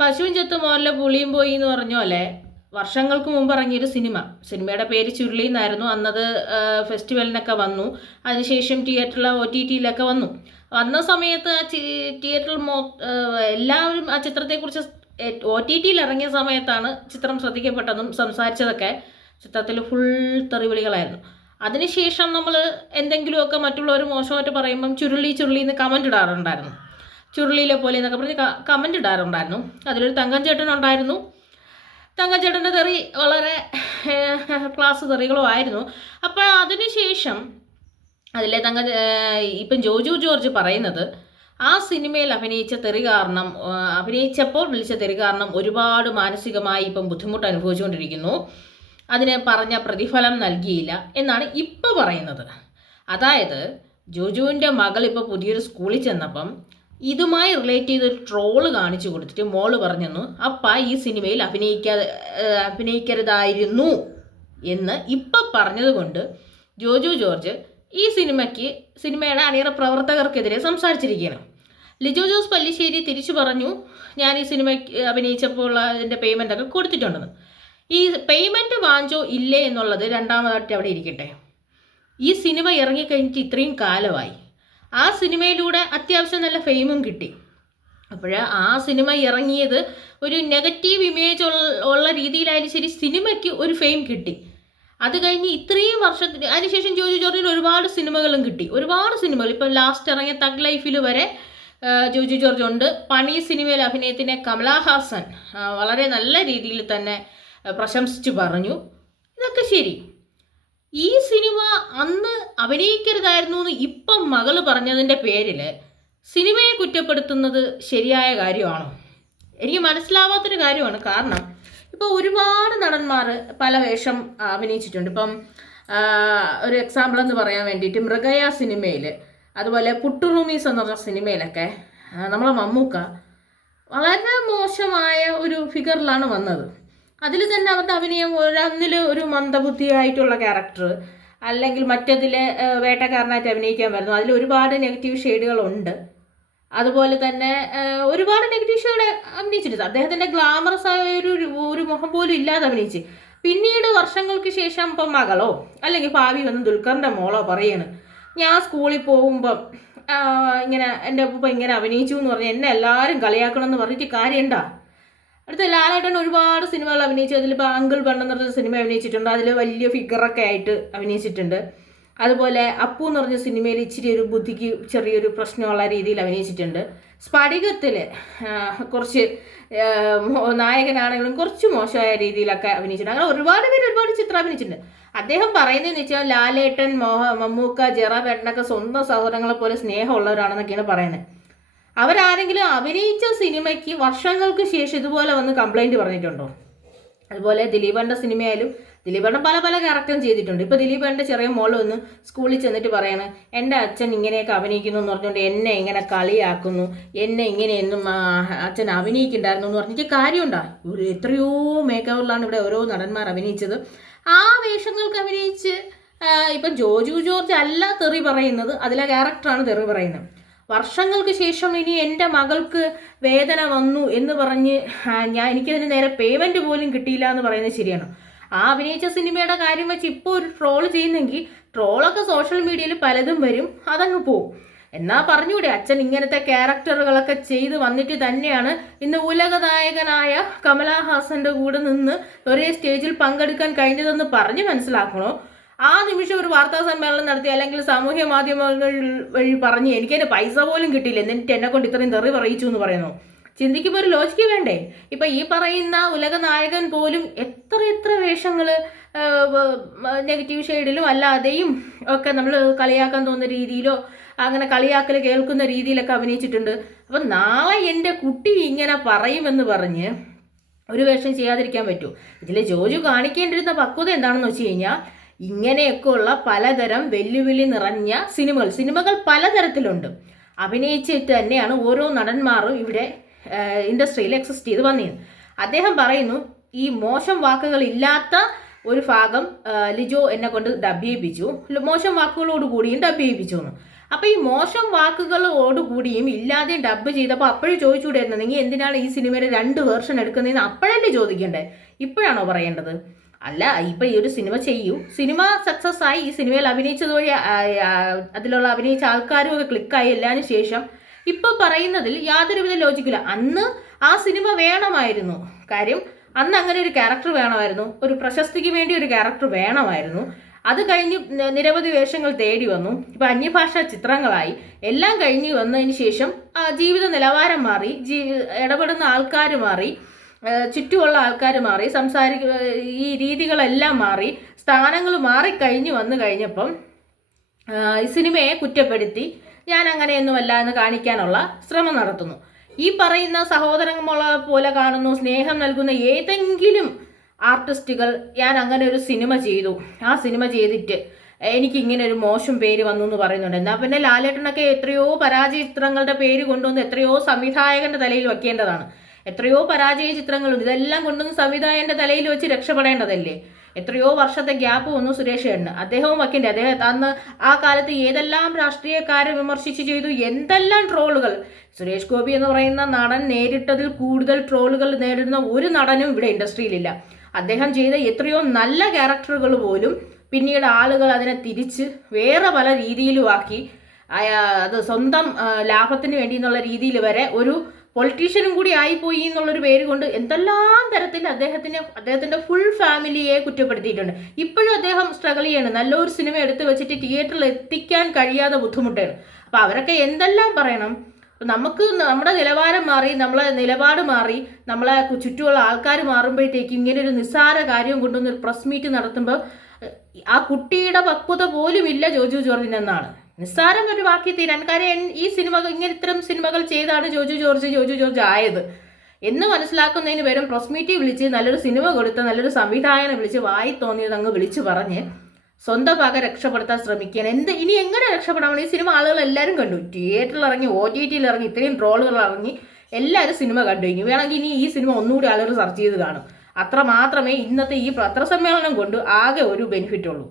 പശുവും ചത്തു മോറിലെ പുളിയും പോയി എന്ന് പറഞ്ഞ പോലെ വർഷങ്ങൾക്ക് മുമ്പ് ഇറങ്ങിയൊരു സിനിമ. സിനിമയുടെ പേര് ചുരുളി എന്നായിരുന്നു അന്നത് ഫെസ്റ്റിവലിനൊക്കെ വന്നു. അതിനുശേഷം തിയേറ്ററിൽ ഒ ടി ടിയിലൊക്കെ വന്നു. വന്ന സമയത്ത് ആ തിയേറ്ററിൽ എല്ലാവരും ആ ചിത്രത്തെക്കുറിച്ച് ഒ ടി ടിയിൽ ഇറങ്ങിയ സമയത്താണ് ചിത്രം ശ്രദ്ധിക്കപ്പെട്ടതും സംസാരിച്ചതൊക്കെ. ചിത്രത്തിൽ ഫുൾ തെറിവിളികളായിരുന്നു. അതിനുശേഷം നമ്മൾ എന്തെങ്കിലുമൊക്കെ മറ്റുള്ളവർ മോശമായിട്ട് പറയുമ്പം ചുരുളി ചുരുളി എന്ന് കമന്റ് ഇടാറുണ്ടായിരുന്നു. ചുരുളിയിലെ പോലെ എന്നൊക്കെ പറഞ്ഞ് കമന്റ് ഇടാറുണ്ടായിരുന്നു. അതിലൊരു തങ്കം ചേട്ടൻ ഉണ്ടായിരുന്നു. തങ്കച്ചേട്ടന്റെ തെറി വളരെ ക്ലാസ് തെറികളും ആയിരുന്നു. അപ്പോൾ അതിനുശേഷം അതിലെ തങ്ക ഇപ്പം ജോജു ജോർജ് പറയുന്നത് ആ സിനിമയിൽ അഭിനയിച്ച തെറി കാരണം അഭിനയിച്ചപ്പോൾ വിളിച്ച തെറി കാരണം ഒരുപാട് മാനസികമായി ഇപ്പം ബുദ്ധിമുട്ട് അനുഭവിച്ചുകൊണ്ടിരിക്കുന്നു. അതിന് പറഞ്ഞ പ്രതിഫലം നൽകിയില്ല എന്നാണ് ഇപ്പോൾ പറയുന്നത്. അതായത് ജോജുവിന്റെ മകൾ ഇപ്പോൾ പുതിയൊരു സ്കൂളിൽ ചെന്നപ്പം ഇതുമായി റിലേറ്റ് ചെയ്ത് ഒരു ട്രോൾ കാണിച്ചു കൊടുത്തിട്ട് മോൾ പറഞ്ഞെന്നു അപ്പ ഈ സിനിമയിൽ അഭിനയിക്കാ അഭിനയിക്കരുതായിരുന്നു. എന്ന് ഇപ്പം പറഞ്ഞതുകൊണ്ട് ജോജു ജോർജ് ഈ സിനിമയ്ക്ക് സിനിമയുടെ അണിയറ പ്രവർത്തകർക്കെതിരെ സംസാരിച്ചിരിക്കുകയാണ്. ലിജോ ജോസ് പല്ലിശ്ശേരി തിരിച്ചു പറഞ്ഞു ഞാൻ ഈ സിനിമയ്ക്ക് അഭിനയിച്ചപ്പോൾ അതിന്റെ പേയ്മെന്റ് ഒക്കെ കൊടുത്തിട്ടുണ്ടെന്ന്. ഈ പേയ്മെന്റ് വാങ്ങിച്ചോ ഇല്ലേ എന്നുള്ളത് രണ്ടാമതായിട്ട് അവിടെ ഇരിക്കട്ടെ. ഈ സിനിമ ഇറങ്ങിക്കഴിഞ്ഞിട്ട് ഇത്രയും കാലമായി. ആ സിനിമയിലൂടെ അത്യാവശ്യം നല്ല ഫെയിമും കിട്ടി. അപ്പോൾ ആ സിനിമ ഇറങ്ങിയത് ഒരു നെഗറ്റീവ് ഇമേജ് ഉള്ള രീതിയിലായാലും ശരി സിനിമയ്ക്ക് ഒരു ഫെയിം കിട്ടി. അത് കഴിഞ്ഞ് ഇത്രയും വർഷത്തിന് അതിനുശേഷം ജോജു ജോർജിന് ഒരുപാട് സിനിമകളും കിട്ടി. ഒരുപാട് സിനിമകൾ. ഇപ്പം ലാസ്റ്റ് ഇറങ്ങിയ തഗ് ലൈഫിൽ വരെ ജോജി ജോർജ് ഉണ്ട്. പണി സിനിമയിൽ അഭിനയത്തിനെ കമലാഹാസൻ വളരെ നല്ല രീതിയിൽ തന്നെ പ്രശംസിച്ചു പറഞ്ഞു. ഇതൊക്കെ ശരി. ഈ സിനിമ അന്ന് അഭിനയിക്കരുതായിരുന്നു എന്ന് ഇപ്പം മകൾ പറഞ്ഞതിന്റെ പേരിൽ സിനിമയെ കുറ്റപ്പെടുത്തുന്നത് ശരിയായ കാര്യമാണോ? എനിക്ക് മനസ്സിലാവാത്തൊരു കാര്യമാണ്. കാരണം ഇപ്പോൾ ഒരുപാട് നടന്മാർ പല വേഷം അഭിനയിച്ചിട്ടുണ്ട്. ഇപ്പം ഒരു എക്സാമ്പിൾ എന്ന് പറയാൻ വേണ്ടിയിട്ട് മൃഗയ സിനിമയിൽ അതുപോലെ പുട്ടുറൂമീസ് എന്ന് പറഞ്ഞ സിനിമയിലൊക്കെ നമ്മളെ മമ്മൂക്ക വളരെ മോശമായ ഒരു ഫിഗറിലാണ് വന്നത്. അതിൽ തന്നെ അവരുടെ അഭിനയം ഒരന്നിൽ ഒരു മന്ദബുദ്ധിയായിട്ടുള്ള ക്യാരക്ടർ അല്ലെങ്കിൽ മറ്റതിലെ വേട്ടക്കാരനായിട്ട് അഭിനയിക്കാൻ വരുന്നു. അതിൽ ഒരുപാട് നെഗറ്റീവ് ഷെയ്ഡുകളുണ്ട് അതുപോലെ തന്നെ ഒരുപാട് നെഗറ്റീവ് ഷെയ്ഡ് അഭിനയിച്ചിട്ടുണ്ട്. അദ്ദേഹത്തിന്റെ ഗ്ലാമറസ് ആയ ഒരു ഒരു മുഖം പോലും ഇല്ലാതെ അഭിനയിച്ച്. പിന്നീട് വർഷങ്ങൾക്ക് ശേഷം ഇപ്പം മകളോ അല്ലെങ്കിൽ ഭാവി വന്ന് ദുൽഖറിന്റെ മോളോ പറയാണ് ഞാൻ സ്കൂളിൽ പോകുമ്പം ഇങ്ങനെ എന്റെ ഉപ്പ ഇങ്ങനെ അഭിനയിച്ചു എന്ന് പറഞ്ഞ് എന്നെ എല്ലാവരും കളിയാക്കണം എന്ന് പറഞ്ഞിട്ട് കാര്യമുണ്ടോ? അടുത്ത ലാലേട്ടൻ ഒരുപാട് സിനിമകൾ അഭിനയിച്ചു. അതിലിപ്പോൾ അങ്കിൾ ബണ്ണെന്ന് പറഞ്ഞ സിനിമ അഭിനയിച്ചിട്ടുണ്ട്. അതിൽ വലിയ ഫിഗറൊക്കെ ആയിട്ട് അഭിനയിച്ചിട്ടുണ്ട്. അതുപോലെ അപ്പു എന്ന് പറഞ്ഞ സിനിമയിൽ ഇച്ചിരി ഒരു ബുദ്ധിക്ക് ചെറിയൊരു പ്രശ്നമുള്ള രീതിയിൽ അഭിനയിച്ചിട്ടുണ്ട്. സ്ഫടികത്തിൽ കുറച്ച് നായകനാണെങ്കിലും കുറച്ച് മോശമായ രീതിയിലൊക്കെ അഭിനയിച്ചിട്ടുണ്ട്. അങ്ങനെ ഒരുപാട് പേര് ഒരുപാട് ചിത്രം അഭിനയിച്ചിട്ടുണ്ട്. അദ്ദേഹം പറയുന്നതെന്ന് വെച്ചാൽ ലാലേട്ടൻ മോഹ മമ്മൂക്ക ജെറാബേട്ടനൊക്കെ സ്വന്തം സഹോദരങ്ങളെ പോലെ സ്നേഹമുള്ളവരാണെന്നൊക്കെയാണ് പറയുന്നത്. അവരാരെങ്കിലും അഭിനയിച്ച സിനിമയ്ക്ക് വർഷങ്ങൾക്ക് ശേഷം ഇതുപോലെ വന്ന് കംപ്ലൈന്റ് പറഞ്ഞിട്ടുണ്ടോ? അതുപോലെ ദിലീപന്റെ സിനിമയായാലും ദിലീപേട്ടൻ പല പല ക്യാരക്ടറും ചെയ്തിട്ടുണ്ട്. ഇപ്പോൾ ദിലീപേട്ടന്റെ ചെറിയ മോൾ വന്ന് സ്കൂളിൽ ചെന്നിട്ട് പറയാണ് എന്റെ അച്ഛൻ ഇങ്ങനെയൊക്കെ അഭിനയിക്കുന്നു എന്ന് പറഞ്ഞുകൊണ്ട് എന്നെ ഇങ്ങനെ കളിയാക്കുന്നു എന്നെ ഇങ്ങനെയൊന്നും അച്ഛൻ അഭിനയിക്കണ്ടായിരുന്നു എന്ന് പറഞ്ഞിട്ട് കാര്യമുണ്ടോ? ഒരു എത്രയോ മേക്കവറിലാണ് ഇവിടെ ഓരോ നടന്മാർ അഭിനയിച്ചത്. ആ വേഷങ്ങൾക്ക് അഭിനയിച്ച് ഇപ്പം ജോജു ജോർജ് അല്ല തെറി പറയുന്നത് അതിലെ ക്യാരക്ടറാണ് തെറി പറയുന്നത്. വർഷങ്ങൾക്ക് ശേഷം ഇനി എന്റെ മകൾക്ക് വേദന വന്നു എന്ന് പറഞ്ഞ് ഞാൻ എനിക്കതിന് നേരെ പേയ്മെന്റ് പോലും കിട്ടിയില്ല എന്ന് പറയുന്നത് ശരിയാണ്. ആ അഭിനയിച്ച സിനിമയുടെ കാര്യം വെച്ച് ഇപ്പോൾ ഒരു ട്രോൾ ചെയ്യുന്നെങ്കിൽ ട്രോളൊക്കെ സോഷ്യൽ മീഡിയയിൽ പലതും വരും അതങ്ങ് പോവും. എന്നാ പറഞ്ഞൂടെ അച്ഛൻ ഇങ്ങനത്തെ ക്യാരക്ടറുകളൊക്കെ ചെയ്ത് വന്നിട്ട് തന്നെയാണ് ഇന്ന് ഉലകനായകനായ കമലഹാസന്റെ കൂടെ നിന്ന് ഒരേ സ്റ്റേജിൽ പങ്കെടുക്കാൻ കഴിഞ്ഞതെന്ന് പറഞ്ഞ് മനസ്സിലാക്കണോ? ആ നിമിഷം ഒരു വാർത്താ സമ്മേളനം നടത്തി അല്ലെങ്കിൽ സാമൂഹ്യ മാധ്യമങ്ങൾ വഴി പറഞ്ഞ് എനിക്കതിന് പൈസ പോലും കിട്ടിയില്ല. എന്നിട്ട് എന്നെ കൊണ്ട് ഇത്രയും തെറി പറയിച്ചു എന്ന് പറയുന്നു. ചിന്തിക്കുമ്പോൾ ഒരു ലോജിക്ക് വേണ്ടേ? ഇപ്പൊ ഈ പറയുന്ന ഉലക നായകൻ പോലും എത്ര എത്ര വേഷങ്ങൾ നെഗറ്റീവ് ഷെയ്ഡിലും അല്ലാതെയും ഒക്കെ നമ്മൾ കളിയാക്കാൻ തോന്നുന്ന രീതിയിലോ അങ്ങനെ കളിയാക്കൽ കേൾക്കുന്ന രീതിയിലൊക്കെ അഭിനയിച്ചിട്ടുണ്ട്. അപ്പം നാളെ എന്റെ കുട്ടി ഇങ്ങനെ പറയുമെന്ന് പറഞ്ഞ് ഒരു വേഷം ചെയ്യാതിരിക്കാൻ പറ്റൂ. ഇതിൽ ജോജു കാണിക്കേണ്ടിരുന്ന പക്വത എന്താണെന്ന് വെച്ച് കഴിഞ്ഞാൽ ഇങ്ങനെയൊക്കെയുള്ള പലതരം വെല്ലുവിളി നിറഞ്ഞ സിനിമകൾ. സിനിമകൾ പലതരത്തിലുണ്ട്. അഭിനയിച്ചിട്ട് തന്നെയാണ് ഓരോ നടന്മാരും ഇവിടെ ഇൻഡസ്ട്രിയിൽ എക്സിസ്റ്റ് ചെയ്ത് വന്നിരുന്നു അദ്ദേഹം പറയുന്നു ഈ മോശം വാക്കുകൾ ഇല്ലാത്ത ഒരു ഭാഗം ലിജോ എന്നെ കൊണ്ട് ഡബ് മോശം വാക്കുകളോട് കൂടിയും ഡബ് ചെയ്യിപ്പിച്ചു എന്ന്. അപ്പോൾ ഈ മോശം വാക്കുകളോട് കൂടിയും ഇല്ലാതെയും ഡബ് ചെയ്തപ്പോൾ അപ്പോഴും ചോദിച്ചുകൂടായിരുന്നു നിങ്ങൾ എന്തിനാണ് ഈ സിനിമയുടെ രണ്ട് വേർഷൻ എടുക്കുന്നതെന്ന്? അപ്പോഴല്ലേ ചോദിക്കണ്ടേ ഇപ്പോഴാണോ പറയേണ്ടത്? അല്ല ഇപ്പൊ ഈ ഒരു സിനിമ ചെയ്യൂ. സിനിമ സക്സസ് ആയി. ഈ സിനിമയിൽ അഭിനയിച്ചത് വഴി അതിലുള്ള അഭിനയിച്ച ആൾക്കാരും ഒക്കെ ക്ലിക്കായി എല്ലാതിനു ശേഷം. ഇപ്പൊ പറയുന്നതിൽ യാതൊരുവിധ ലോജിക്കില്ല അന്ന് ആ സിനിമ വേണമായിരുന്നു. കാര്യം അന്ന് അങ്ങനെ ഒരു ക്യാരക്ടർ വേണമായിരുന്നു. ഒരു പ്രശസ്തിക്ക് വേണ്ടി ഒരു ക്യാരക്ടർ വേണമായിരുന്നു. അത് കഴിഞ്ഞ് നിരവധി വേഷങ്ങൾ തേടി വന്നു. ഇപ്പൊ അന്യഭാഷാ ചിത്രങ്ങളായി. എല്ലാം കഴിഞ്ഞ് വന്നതിന് ശേഷം ആ, ജീവിത നിലവാരം മാറി ജീ ഇടപെടുന്ന ആൾക്കാർ മാറി. ചുറ്റുമുള്ള ആൾക്കാർ മാറി സംസാരിക്ക ഈ രീതികളെല്ലാം മാറി സ്ഥാനങ്ങൾ മാറിക്കഴിഞ്ഞ് വന്നു കഴിഞ്ഞപ്പം ഈ സിനിമയെ കുറ്റപ്പെടുത്തി ഞാൻ അങ്ങനെയൊന്നുമല്ല എന്ന് കാണിക്കാനുള്ള ശ്രമം നടത്തുന്നു. ഈ പറയുന്ന സഹോദരങ്ങളെ പോലെ കാണുന്നു സ്നേഹം നൽകുന്ന ഏതെങ്കിലും ആർട്ടിസ്റ്റുകൾ ഞാൻ അങ്ങനെ ഒരു സിനിമ ചെയ്തു. ആ സിനിമ ചെയ്തിട്ട് എനിക്ക് ഇങ്ങനെ ഒരു മോശം പേര് വന്നു എന്ന് പറയുന്നുണ്ട്. എന്നാൽ പിന്നെ ലാലേട്ടനൊക്കെ എത്രയോ പരാജയ ചിത്രങ്ങളുടെ പേര് കൊണ്ടുവന്ന് എത്രയോ സംവിധായകന്റെ തലയിൽ വെക്കേണ്ടതാണ്. എത്രയോ പരാജയ ചിത്രങ്ങളുണ്ട്. ഇതെല്ലാം കൊണ്ടുവന്ന് സംവിധായകന്റെ തലയിൽ വെച്ച് രക്ഷപ്പെടേണ്ടതല്ലേ? എത്രയോ വർഷത്തെ ഗ്യാപ്പ് വന്നു സുരേഷ് എണ്ണ അദ്ദേഹവും വയ്ക്കണ്ടേ അദ്ദേഹം അന്ന് ആ കാലത്ത് ഏതെല്ലാം രാഷ്ട്രീയക്കാരെ വിമർശിച്ച് ചെയ്തു? എന്തെല്ലാം ട്രോളുകൾ? സുരേഷ് ഗോപി എന്ന് പറയുന്ന നടൻ നേരിട്ടതിൽ കൂടുതൽ ട്രോളുകൾ നേരിടുന്ന ഒരു നടനും ഇവിടെ ഇൻഡസ്ട്രിയിലില്ല. അദ്ദേഹം ചെയ്ത എത്രയോ നല്ല ക്യാരക്ടറുകൾ പോലും പിന്നീട് ആളുകൾ അതിനെ തിരിച്ച് വേറെ പല രീതിയിലുമാക്കി. അത് സ്വന്തം ലാഭത്തിന് വേണ്ടി എന്നുള്ള രീതിയിൽ വരെ ഒരു പൊളിറ്റീഷ്യനും കൂടി ആയിപ്പോയി എന്നുള്ളൊരു പേര് കൊണ്ട് എന്തെല്ലാം തരത്തിൽ അദ്ദേഹത്തിന് അദ്ദേഹത്തിന്റെ ഫുൾ ഫാമിലിയെ കുറ്റപ്പെടുത്തിയിട്ടുണ്ട്. ഇപ്പോഴും അദ്ദേഹം സ്ട്രഗിൾ ചെയ്യണം. നല്ലൊരു സിനിമ എടുത്ത് വെച്ചിട്ട് തിയേറ്ററിൽ എത്തിക്കാൻ കഴിയാതെ ബുദ്ധിമുട്ടാണ്. അപ്പോൾ അവരൊക്കെ എന്തെല്ലാം പറയണം? നമുക്ക് നമ്മുടെ നിലവാരം മാറി നമ്മളെ നിലപാട് മാറി നമ്മളെ ചുറ്റുമുള്ള ആൾക്കാർ മാറുമ്പോഴത്തേക്ക് ഇങ്ങനെ ഒരു നിസ്സാര കാര്യം കൊണ്ടുവന്ന് പ്രസ് മീറ്റ് നടത്തുമ്പോൾ ആ കുട്ടിയുടെ പക്വത പോലും ഇല്ല ജോജു ജോർജിനെന്നാണ്. നിസ്സാരം ഒരു വാക്കി തീരാൻ. കാര്യം ഈ സിനിമ ഇങ്ങനെ ഇത്തരം സിനിമകൾ ചെയ്താണ് ജോജു ജോർജ് ജോജു ജോർജ് ആയത്. എന്ന് മനസ്സിലാക്കുന്നതിന് പേരും പ്രസ് മീറ്റിൽ വിളിച്ച് നല്ലൊരു സിനിമ കൊടുത്ത് നല്ലൊരു സംവിധായകനെ വിളിച്ച് വായി തോന്നിയത് അങ്ങ് വിളിച്ച് പറഞ്ഞ് സ്വന്തം ഭാഗ രക്ഷപ്പെടുത്താൻ ശ്രമിക്കുകയാണ്. എന്ത് ഇനി എങ്ങനെ രക്ഷപ്പെടാമെന്ന് ഈ സിനിമ ആളുകൾ എല്ലാവരും കണ്ടു. തിയേറ്ററിൽ ഇറങ്ങി ഒ ടി ടിയിൽ ഇറങ്ങി ഇത്രയും ട്രോളുകൾ ഇറങ്ങി എല്ലാവരും സിനിമ കണ്ടു. ഇനി വേണമെങ്കിൽ ഇനി ഈ സിനിമ ഒന്നുകൂടി ആളുകൾ സെർച്ച് ചെയ്ത് കാണും. അത്ര മാത്രമേ ഇന്നത്തെ ഈ പത്രസമ്മേളനം കൊണ്ട് ആകെ ഒരു ബെനിഫിറ്റ് ഉള്ളൂ.